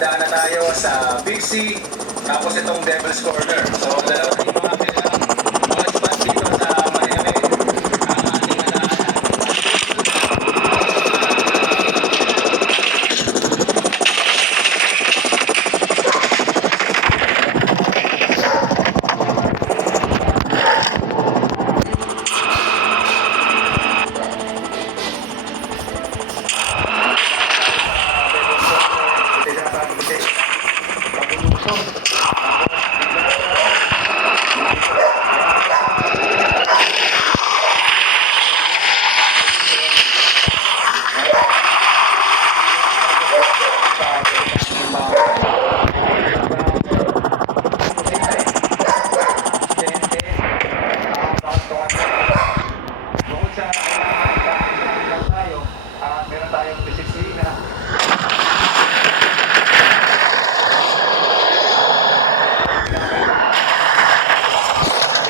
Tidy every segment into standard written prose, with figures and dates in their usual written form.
dadaan na tayo sa Big C, tapos itong Devil's Corner. So, dalawa yung mga kailangan, mga spots dito sa Miami. Ang ating nadaanan. Bukod sa kailangan tayo, meron tayong disiplina.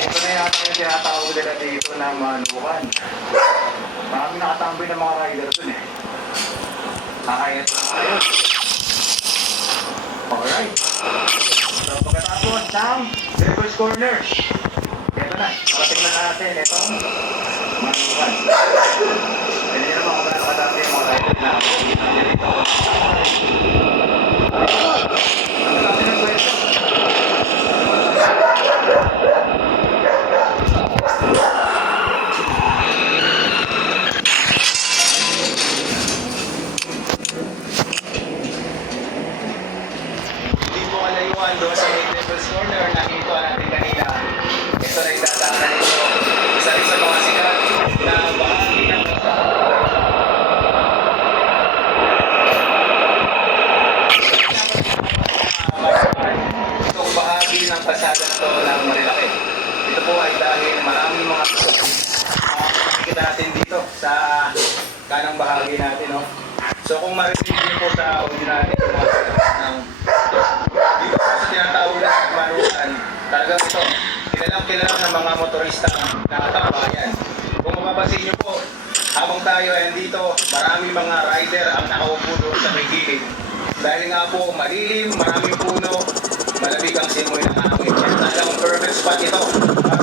Ito na yata yung tinatawag nila dito ng manukan. Marami nakatambay ng mga rider dun eh. Kakayat na tayo. Alright. So pagkatapos ng Devil's Corner, ito na, parating na natin itong manukan. Pwede nyo naman kung nakakadami yung mga rider na nakikita nyo dito. Ano natin ang kwento? Hindi mo kalayuan doon sa may Devil's Corner, nakita natin kanina. Ito na yung dadaanan nito. Isa rin sa mga sikat na bahagi ng itong bahagi ng pasada na ito ng Marilaki. Ito po ay dahil maraming mga makikita natin dito sa kanang bahagi natin. No? So kung marinig din po sa audio natin, dito po sa tinatawag na manukan, talagang ito, kilalang ng mga motorista na katambayan. Kung mapapansin nyo po, habang tayo ay andito, maraming mga rider ang nakaupo doon sa may gilid. Dahil nga po, malilim, maraming puno, malamig ang simoy ng hangin. Talagang perfect spot ito para